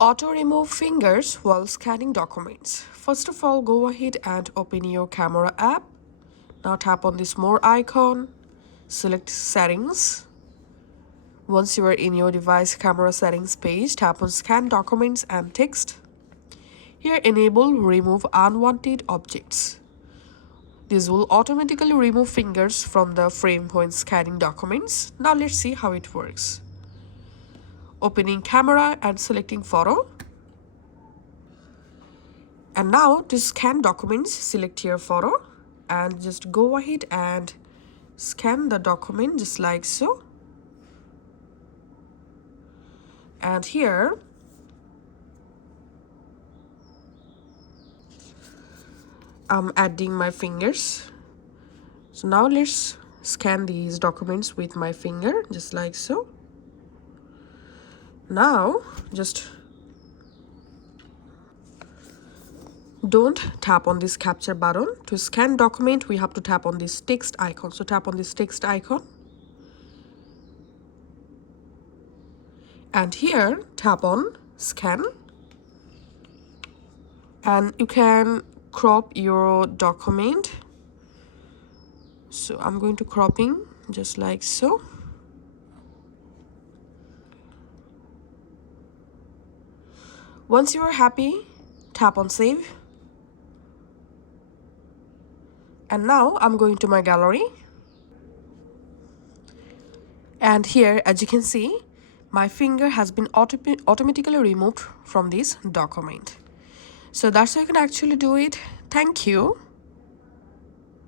Auto remove fingers while scanning documents. First of all, go ahead and open your camera app. Now tap on this more icon, select settings. Once you are in your device camera settings page, tap on scan documents and text. Here enable remove unwanted objects. This will automatically remove fingers from the frame when scanning documents. Now let's see how it works. Opening camera and selecting photo. And now to scan documents, select your photo and just go ahead and scan the document just like so. And here I'm adding my fingers. So now let's scan these documents with my finger just like so. Now just don't tap on this capture button. To scan document, we have to tap on this text icon. So tap on this text icon. And here tap on scan. And you can crop your document. So I'm going to cropping just like so. Once you are happy, tap on save. And now I'm going to my gallery. And here, as you can see, my finger has been automatically removed from this document. So that's how you can actually do it. Thank you.